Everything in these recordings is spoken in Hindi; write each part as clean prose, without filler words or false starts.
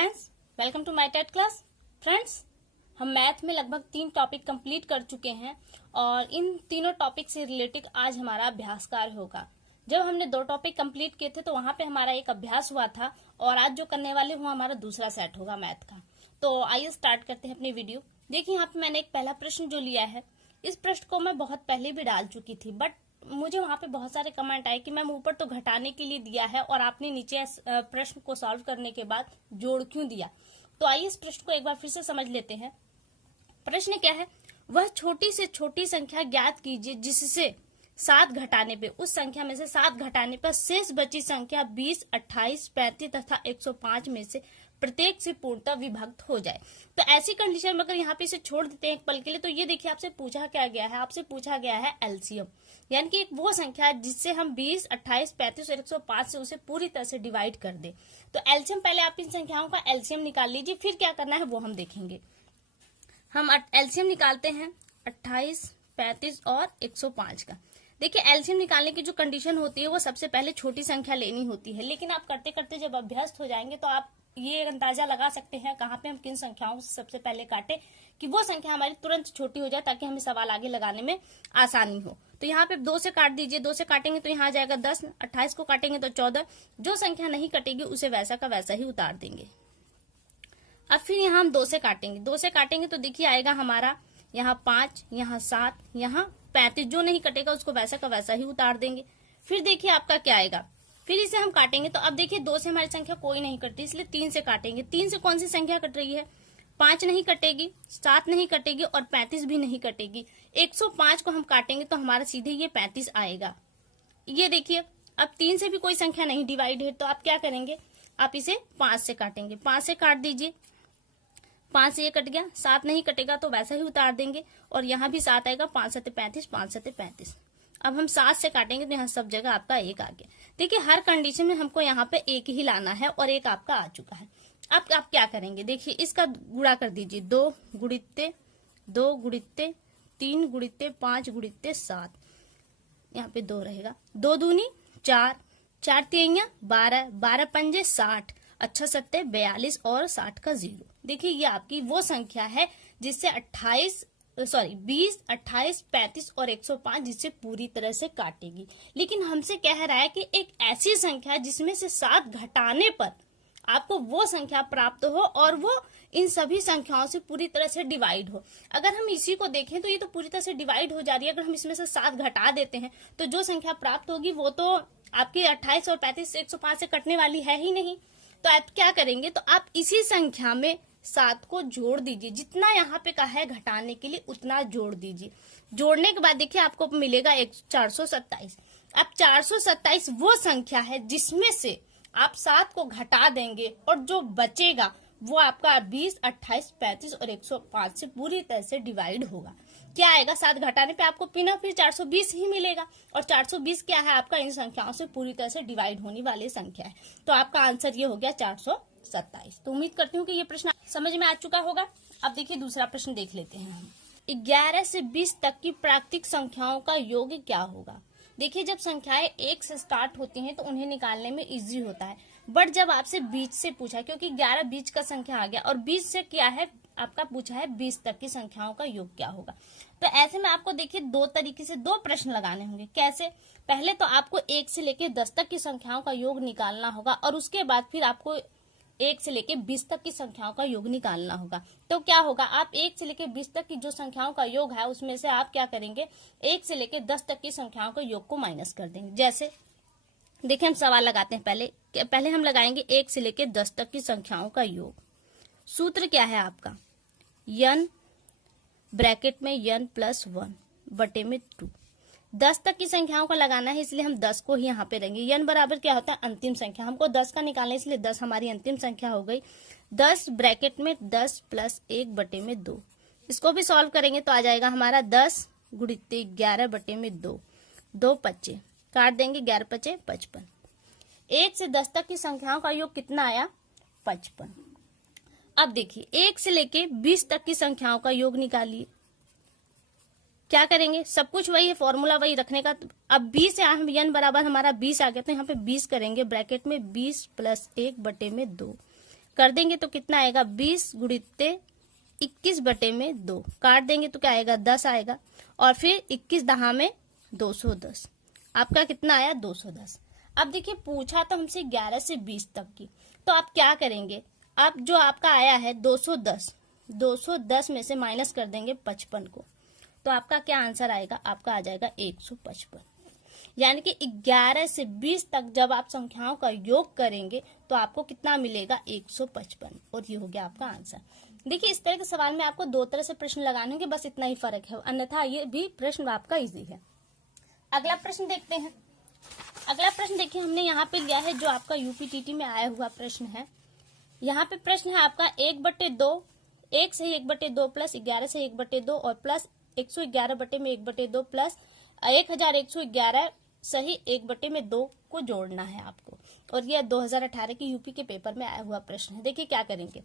Friends, welcome to my TET class. Friends, हम मैथ में लगभग 3 टॉपिक कंप्लीट कर चुके हैं और इन तीनों टॉपिक से रिलेटेड आज हमारा अभ्यास कार्य होगा। जब हमने 2 टॉपिक कंप्लीट किए थे तो वहां पे हमारा एक अभ्यास हुआ था और आज जो करने वाले वो हमारा दूसरा सेट होगा मैथ का। तो आइए स्टार्ट करते हैं अपनी वीडियो। देखिए, यहाँ पे मैंने एक पहला प्रश्न जो लिया है, इस प्रश्न को मैं बहुत पहले भी डाल चुकी थी, बट मुझे वहां पे बहुत सारे कमेंट आए कि मैम ऊपर तो घटाने के लिए दिया है और आपने नीचे प्रश्न को सॉल्व करने के बाद जोड़ क्यों दिया। तो आइए इस प्रश्न को एक बार फिर से समझ लेते हैं। प्रश्न क्या है? वह छोटी से छोटी संख्या ज्ञात कीजिए जिससे 7 घटाने पे, उस संख्या में से 7 घटाने पर शेष बची संख्या 20, 28, 35 तथा 105 में से प्रत्येक से पूर्णतः विभक्त हो जाए। तो ऐसी कंडीशन में अगर यहाँ पे इसे छोड़ देते हैं एक पल के लिए, तो ये देखिए आपसे पूछा क्या गया है, आपसे पूछा गया है एलसीएम, यानी कि एक वो संख्या है जिससे हम 20, 28, 35 और 105 से उसे पूरी तरह से डिवाइड कर दे। तो एलसीएम, पहले आप इन संख्याओं का एलसीएम निकाल लीजिए, फिर क्या करना है वो हम देखेंगे। हम एलसीएम निकालते हैं 28, 35 और 105 का। देखिए, एलसीएम निकालने की जो कंडीशन होती है वो सबसे पहले छोटी संख्या लेनी होती है, लेकिन आप करते करते जब अभ्यस्त हो जाएंगे तो आप ये अंदाजा लगा सकते हैं कहाँ पे हम किन संख्याओं से सबसे पहले काटे कि वो संख्या हमारी तुरंत छोटी हो जाए, ताकि हमें सवाल आगे लगाने में आसानी हो। तो यहाँ पे 2 से काट दीजिए, 2 से काटेंगे तो यहाँ आ जाएगा 10, 28 को काटेंगे तो 14। जो संख्या नहीं कटेगी उसे वैसा का वैसा ही उतार देंगे। अब फिर यहाँ हम 2 से काटेंगे, 2 से काटेंगे तो देखिए आएगा हमारा यहाँ 5, यहाँ 7, यहाँ 35। जो नहीं कटेगा उसको वैसा का वैसा ही उतार देंगे। फिर देखिए आपका क्या आएगा, फिर इसे हम काटेंगे तो अब देखिए 2 से हमारी संख्या कोई नहीं कटती, इसलिए 3 से काटेंगे। 3 से कौन सी संख्या कट रही है? 5 नहीं कटेगी, 7 नहीं कटेगी और 35 भी नहीं कटेगी। 105 को हम काटेंगे तो हमारा सीधे ये 35 आएगा। ये देखिए, अब 3 से भी कोई संख्या नहीं डिवाइड है, तो आप क्या करेंगे, आप इसे 5 से काटेंगे। 5 से काट दीजिए, 5 से ये कट गया, 7 नहीं कटेगा तो वैसा ही उतार देंगे और यहाँ भी 7 आएगा। 5 7 35, 5 7 35। अब हम 7 से काटेंगे तो यहाँ सब जगह आपका 1 आ गया। देखिए, हर कंडीशन में हमको यहाँ पे 1 ही लाना है और 1 आपका आ चुका है। अब आप क्या करेंगे, देखिए इसका गुणा कर दीजिए। 2 गुणित्ते 2 गुणित्ते 3 गुणित्ते 5 गुणित्ते 7, यहाँ पे 2 रहेगा। 2 दूनी 4, 4 तिहैया 12, 12 पंजे 60, अच्छा सत्ते 42 और 60 का 0। देखिए ये आपकी वो संख्या है जिससे 20, 28, 35 और 105 जिससे पूरी तरह से काटेगी। लेकिन हमसे कह रहा है कि एक ऐसी संख्या जिसमें से 7 घटाने पर आपको वो संख्या प्राप्त हो और वो इन सभी संख्याओं से पूरी तरह से डिवाइड हो। अगर हम इसी को देखें तो ये तो पूरी तरह से डिवाइड हो जा रही है। अगर हम इसमें से 7 घटा देते हैं तो जो संख्या प्राप्त होगी वो तो आपकी 28 और 35 से 105 से कटने वाली है ही नहीं। तो आप क्या करेंगे, तो आप इसी संख्या में 7 को जोड़ दीजिए। जितना यहाँ पे कहा है घटाने के लिए उतना जोड़ दीजिए। जोड़ने के बाद देखिए आपको मिलेगा 427। अब 427 वो संख्या है जिसमें से आप 7 को घटा देंगे और जो बचेगा वो आपका 20, 28, 35 और 105 से पूरी तरह से डिवाइड होगा। क्या आएगा, 7 घटाने पे आपको पिना फिर 420 ही मिलेगा और 420 क्या है आपका इन संख्याओं से पूरी तरह से डिवाइड होने वाली संख्या है। तो आपका आंसर ये हो गया 427। तो उम्मीद करती हूँ कि ये प्रश्न समझ में आ चुका होगा। अब देखिए दूसरा प्रश्न देख लेते हैं हम। 11 से 20 तक की प्राकृतिक संख्याओं का योग क्या होगा? देखिए, जब संख्याएं 1 से स्टार्ट होती हैं तो उन्हें निकालने में इजी होता है, बट जब आपसे 20 से पूछा, क्योंकि 11 बीच का संख्या आ गया और 20 से क्या है आपका पूछा है 20 तक की संख्याओं का योग क्या होगा। तो ऐसे में आपको देखिए 2 तरीके से 2 प्रश्न लगाने होंगे। कैसे? पहले तो आपको 1 से लेकर 10 तक की संख्याओं का योग निकालना होगा और उसके बाद फिर आपको 1 से लेकर 20 तक की संख्याओं का योग निकालना होगा। तो क्या होगा, आप 1 से लेकर 20 तक की जो संख्याओं का योग है उसमें से आप क्या करेंगे, 1 से लेकर 10 तक की संख्याओं का योग को माइनस कर देंगे। जैसे देखिए हम सवाल लगाते हैं। पहले हम लगाएंगे 1 से लेकर 10 तक की संख्याओं का योग। सूत्र क्या है आपका, n ब्रैकेट में n + 1 बटे में 2। 10 तक की संख्याओं का लगाना है इसलिए हम 10 को ही यहाँ पे रहेंगे। n बराबर क्या होता है, अंतिम संख्या। हमको 10 का निकालना है इसलिए 10 हमारी अंतिम संख्या हो गई। 10 ब्रैकेट में 10 + 1 बटे में 2। इसको भी सॉल्व करेंगे तो आ जाएगा हमारा 10 गुणित्ते 11 बटे में 2। 2 पच्चे काट देंगे, 11 पचे 55। 1 से 10 तक की संख्याओं का योग कितना आया, 55। अब देखिए 1 से लेके 20 तक की संख्याओं का योग निकालिए। क्या करेंगे, सब कुछ वही है, फॉर्मूला वही रखने का। अब 20 से हम n बराबर हमारा 20 आ गया तो यहाँ पे 20 करेंगे, ब्रैकेट में 20 + 1 बटे में 2। कर देंगे तो कितना आएगा 20 गुणित 21 बटे में 2, काट देंगे तो क्या आएगा 10 आएगा, और फिर 21 दहा में 210, आपका कितना आया 210। अब देखिए पूछा तो हमसे 11 से 20 तक की, तो आप क्या करेंगे, आप जो आपका आया है 210 में से माइनस कर देंगे 55 को, तो आपका क्या आंसर आएगा, आपका आ जाएगा 155। यानी कि 11 से 20 तक जब आप संख्याओं का योग करेंगे तो आपको कितना मिलेगा 155, और ये हो गया आपका आंसर। देखिए इस तरह के सवाल में आपको दो तरह से प्रश्न लगाने होंगे, बस इतना ही फर्क है, अन्यथा ये भी प्रश्न आपका इजी है। अगला प्रश्न देखते हैं। अगला प्रश्न देखिए हमने यहाँ पे लिया है जो आपका यूपीटीटी में आया हुआ प्रश्न है। यहाँ पे प्रश्न है आपका 1/2, 1 से 1/2 प्लस 11 से 1/2 और प्लस 111 बटे में 1/2 प्लस 1111 सही 1/2 को जोड़ना है आपको, और यह 2018 के यूपी के पेपर में आया हुआ प्रश्न है। देखिए क्या करेंगे,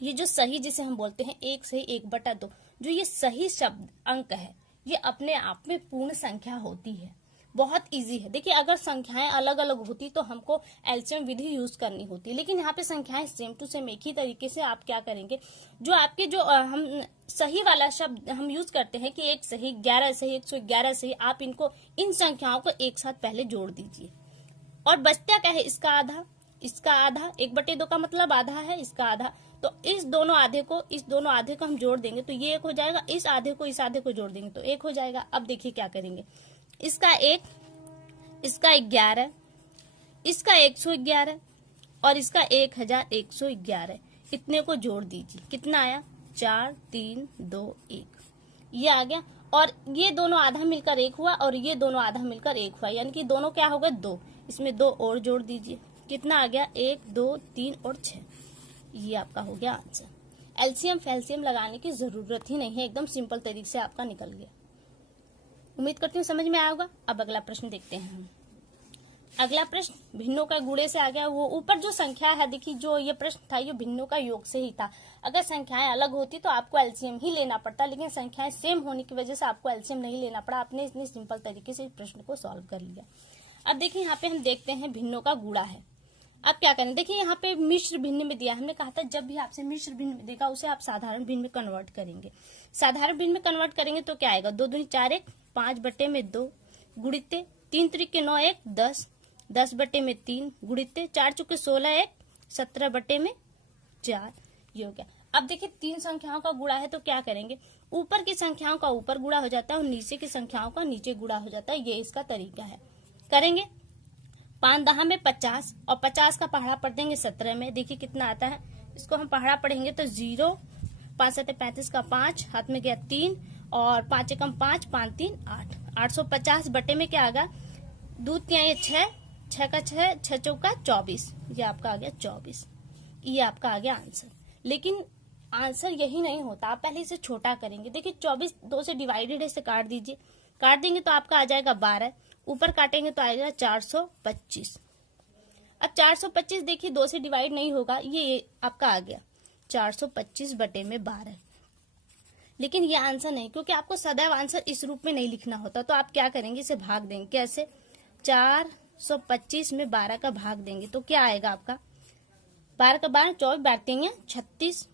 ये जो सही जिसे हम बोलते हैं 1 से 1/2, जो ये सही शब्द अंक है, ये अपने आप में पूर्ण संख्या होती है, बहुत इजी है। देखिए अगर संख्याएं अलग अलग होती तो हमको एलसीएम विधि यूज करनी होती, लेकिन यहाँ पे संख्याएं सेम टू सेम एक ही तरीके से आप क्या करेंगे, जो आपके जो हम सही वाला शब्द हम यूज करते हैं कि 1 सही 11 सही 111 सही, आप इनको इन संख्याओं को एक साथ पहले जोड़ दीजिए, और बचता क्या है इसका आधा, इसका आधा, 1/2 का मतलब आधा है, इसका आधा, तो इस दोनों आधे को हम जोड़ देंगे तो ये 1 हो जाएगा, इस आधे को इस आधे को जोड़ देंगे तो 1 हो जाएगा। अब देखिए क्या करेंगे, इसका 1, इसका 11, इसका 111 और इसका 1111, इतने को जोड़ दीजिए, कितना आया 4 3 2 1, ये आ गया, और ये दोनों आधा मिलकर 1 हुआ और ये दोनों आधा मिलकर 1 हुआ, यानी कि दोनों क्या हो गए 2, इसमें 2 और जोड़ दीजिए, कितना आ गया 1 2 3 और 6, ये आपका हो गया आंसर। एलसीएम फैल्सियम लगाने की जरूरत ही नहीं है, एकदम सिंपल तरीके से आपका निकल गया। उम्मीद करती हूँ समझ में आया होगा। अब अगला प्रश्न देखते हैं हम। अगला प्रश्न भिन्नों का गुणे से आ गया। वो ऊपर जो संख्या है देखिए, जो ये प्रश्न था ये भिन्नों का योग से ही था। अगर संख्याएं अलग होती तो आपको एलसीएम ही लेना पड़ता, लेकिन संख्याएं सेम होने की वजह से आपको एलसीएम नहीं लेना पड़ा, आपने इतनी सिंपल तरीके से इस प्रश्न को सॉल्व कर लिया। अब देखिए यहाँ पे हम देखते हैं भिन्नों का गुणा है। अब क्या करें, देखिए यहाँ पे मिश्र भिन्न में दिया, हमने कहा था जब भी आपसे मिश्र भिन्न में देगा उसे आप साधारण भिन्न में कन्वर्ट करेंगे। साधारण भिन्न में कन्वर्ट करेंगे तो क्या आएगा, 2 दूनी 4 1 5 बटे में 2 गुणित 3 त्रिके 9 1 10 10 बटे में 3 गुणित 4 चुके 16 1 17 बटे में 4, ये हो गया। अब देखिए 3 संख्याओं का गुणा है तो क्या करेंगे, ऊपर की संख्याओं का ऊपर गुणा हो जाता है और नीचे की संख्याओं का नीचे गुणा हो जाता है, ये इसका तरीका है। करेंगे 5 दहा में 50 और 50 का पहाड़ा पढ़ देंगे 17 में, देखिए कितना आता है, इसको हम पहाड़ा पढ़ेंगे तो 0 5 7 35 का 5 हाथ में गया 3 और 5 एकम 5 5 3 8 850 बटे में क्या आगा, 2 3 6 6 का 6 6 चौका 24, ये आपका आ गया 24, ये आपका आ गया आंसर। लेकिन आंसर यही नहीं होता, आप पहले इसे छोटा करेंगे। देखिए 24 2 से डिवाइडेड है, इसे काट दीजिए, काट देंगे तो आपका आ जाएगा 12, ऊपर काटेंगे तो आएगा 425। अब 425 देखिए 2 से डिवाइड नहीं होगा, ये आपका आ गया 425 बटे में 12, लेकिन ये आंसर नहीं, क्योंकि आपको सदैव आंसर इस रूप में नहीं लिखना होता। तो आप क्या करेंगे, इसे भाग देंगे। कैसे, 425 में 12 का भाग देंगे तो क्या आएगा आपका, 12 का 12 24 बांटेंगे 36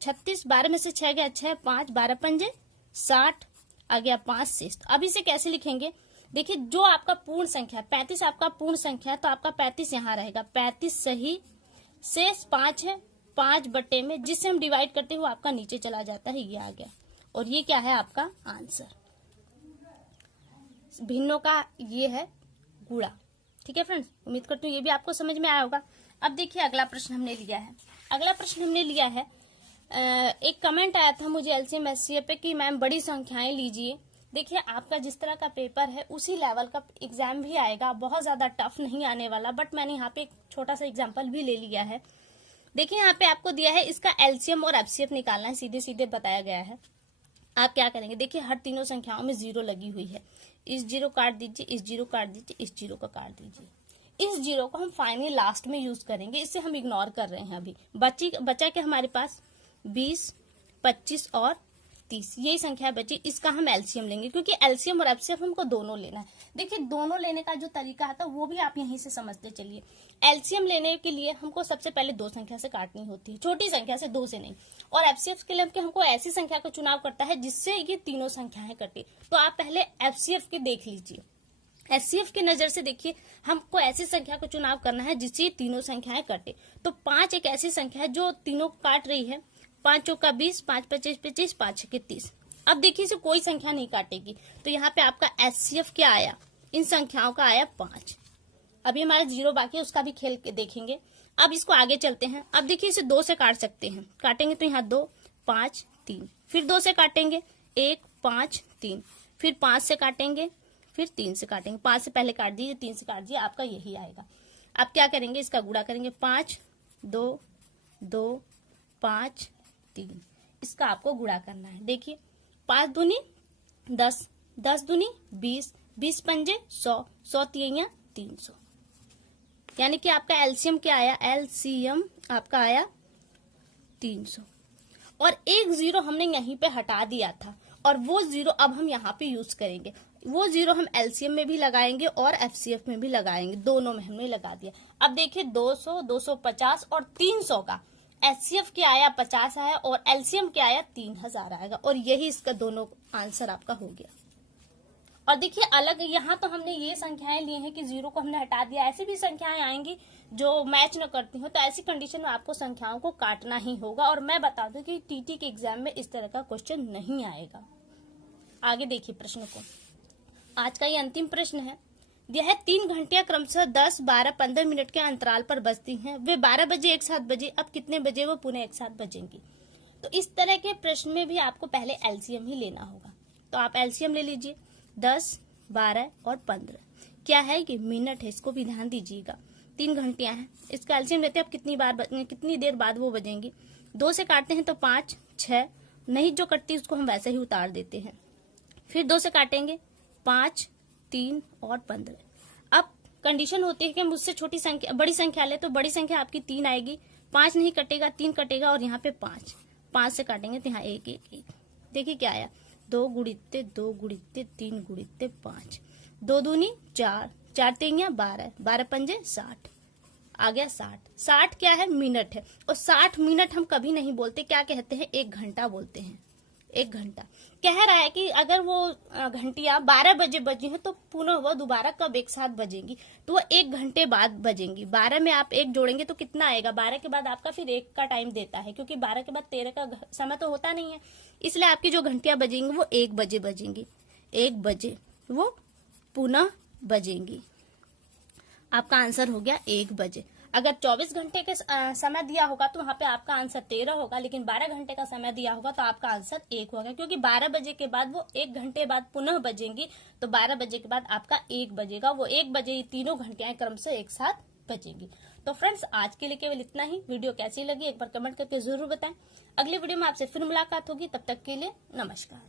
36, 12 में से 6 गया 6 5 12 पंजे 60, आ गया 5 शेष। अब इसे कैसे लिखेंगे, देखिए जो आपका पूर्ण संख्या 35 आपका पूर्ण संख्या है तो आपका 35 यहाँ रहेगा, 35 सही, शेष 5 है, 5 बटे में जिससे हम डिवाइड करते हुए आपका नीचे चला जाता है, ये आ गया, और ये क्या है आपका आंसर। भिन्नों का ये है गुणा। ठीक है फ्रेंड्स, उम्मीद करती हूँ ये भी आपको समझ में आया होगा। अब देखिए अगला प्रश्न हमने लिया है। अगला प्रश्न हमने लिया है, एक कमेंट आया था मुझे एलसीएम एचसीएफ पे कि मैम बड़ी संख्याएं लीजिए। देखिए आपका जिस तरह का पेपर है उसी लेवल का एग्जाम भी आएगा, बहुत ज्यादा टफ नहीं आने वाला, बट मैंने यहाँ पे एक छोटा सा एग्जाम्पल भी ले लिया है। देखिए यहाँ पे आपको दिया है इसका एलसीएम और एफसीएफ निकालना है, सीधे सीधे बताया गया है। आप क्या करेंगे, देखिए हर तीनों संख्याओं में 0 लगी हुई है, इस 0 काट दीजिए, इस 0 काट दीजिए, इस 0 का काट दीजिए। इस 0 को हम फाइनली लास्ट में यूज करेंगे, इसे हम इग्नोर कर रहे हैं। अभी बचा क्या हमारे पास, 20 25 और 30, यही संख्या बची, इसका हम एलसीएम लेंगे, क्योंकि एलसीएम और एफसीएफ हमको दोनों लेना है। देखिए दोनों लेने का जो तरीका आता है वो भी आप यहीं से समझते चलिए। एलसीएम लेने के लिए हमको सबसे पहले दो संख्या से काटनी होती है, छोटी संख्या से, दो से नहीं। और एफसीएफ के लिए हमको ऐसी संख्या का चुनाव करता है जिससे ये तीनों संख्याएं कटे। तो आप पहले एफसीएफ के देख लीजिए, एचसीएफ की नजर से देखिए, हमको ऐसी संख्या का चुनाव करना है जिससे तीनों संख्याएं कटे। तो 5 एक ऐसी संख्या है जो तीनों काट रही है। 5 चौका 20, 5 25 25, 5 छक्के 30। अब देखिए इसे कोई संख्या नहीं काटेगी, तो यहाँ पे आपका एचसीएफ क्या आया, इन संख्याओं का आया 5। अभी हमारा 0 बाकी है, उसका भी खेल के देखेंगे। अब इसको आगे चलते हैं। अब देखिए इसे 2 से काट सकते हैं, काटेंगे तो यहाँ 2 5 3, फिर 2 से काटेंगे 1 5 3, फिर 5 से काटेंगे, फिर 3 से काटेंगे। 5 से पहले काट दीजिए, 3 से काट दीजिए, आपका यही आएगा। अब क्या करेंगे, इसका गुणा करेंगे। 5 2 2 5 3, इसका आपको गुणा करना है। देखिए 5 दूनी 10, 10 दूनी 20, 20 पंजे 100, 100 तिया 300। यानी कि आपका एलसीएम क्या आया, एलसीएम आपका आया 300। और एक 0 हमने यहीं पे हटा दिया था, और वो 0 अब हम यहाँ पे यूज करेंगे। वो 0 हम एलसीएम में भी लगाएंगे और एफसीएफ में भी लगाएंगे, दोनों में हमने लगा दिया। अब देखिए 200, 250 और 300 का एचसीएफ क्या आया, 50 आया, और एलसीएम क्या आया, 3000 आएगा। और यही इसका दोनों आंसर आपका हो गया। और देखिए अलग, यहाँ तो हमने ये संख्याएं ली हैं कि 0 को हमने हटा दिया। ऐसी भी संख्याएं आएंगी जो मैच न करती हो, तो ऐसी कंडीशन में आपको संख्याओं को काटना ही होगा। और मैं बता दूं कि टीटी के एग्जाम में इस तरह का क्वेश्चन नहीं आएगा। आगे देखिए प्रश्न को, आज का ये अंतिम प्रश्न है। यह 3 घंटियां क्रमशः 10, 12, 15 मिनट के अंतराल पर बजती हैं। वे 12 बजे एक साथ बजे, अब कितने बजे वो पुनः एक साथ बजेंगी। तो इस तरह के प्रश्न में भी आपको पहले एलसीएम ही लेना होगा। तो आप एलसीएम ले लीजिए। 10, 12 और 15 क्या है कि मिनट है, इसको भी ध्यान दीजिएगा। 3 घंटियां हैं, इसका एलसीएम लेते हैं। अब कितनी देर बाद वो बजेंगी। 2 से काटते हैं तो 5 6, नहीं जो कटती उसको हम वैसे ही उतार देते हैं। फिर 2 से काटेंगे 5 3 और 15। अब कंडीशन होती है कि हम उससे छोटी संख्या बड़ी संख्या ले, तो बड़ी संख्या आपकी 3 आएगी। 5 नहीं कटेगा, 3 कटेगा, और यहाँ पे 5 से काटेंगे तो यहाँ 1 1 1। देखिए क्या आया, 2 गुणित्ते 2 गुणित्ते 3 गुणित्ते 5, 2 दूनी 4, 4 तिया 12, 12 पंजे 60, आ गया 60। 60 क्या है, मिनट है। और 60 मिनट हम कभी नहीं बोलते, क्या कहते हैं, 1 घंटा बोलते हैं। 1 घंटा कह रहा है कि अगर वो घंटियां 12 बजे बजी हैं तो पुनः वह दोबारा कब एक साथ बजेंगी, तो वो 1 घंटे बाद बजेंगी। 12 में आप 1 जोड़ेंगे तो कितना आएगा, 12 के बाद आपका फिर 1 का टाइम देता है, क्योंकि 12 के बाद 13 का समय तो होता नहीं है। इसलिए आपकी जो घंटियां बजेंगी वो 1 बजे बजेंगी, 1 बजे वो पुनः बजेंगी। आपका आंसर हो गया 1 बजे। अगर 24 घंटे के समय दिया होगा तो वहां पे आपका आंसर 13 होगा, लेकिन 12 घंटे का समय दिया होगा तो आपका आंसर 1 होगा, क्योंकि 12 बजे के बाद वो 1 घंटे बाद पुनः बजेंगी। तो 12 बजे के बाद आपका 1 बजेगा, वो 1 बजे ये तीनों घंटियां क्रमशः एक साथ बजेंगी। तो फ्रेंड्स आज के लिए केवल इतना ही। वीडियो कैसी लगी एक बार कमेंट करके जरूर बताएं। अगली वीडियो में आपसे फिर मुलाकात होगी, तब तक के लिए नमस्कार।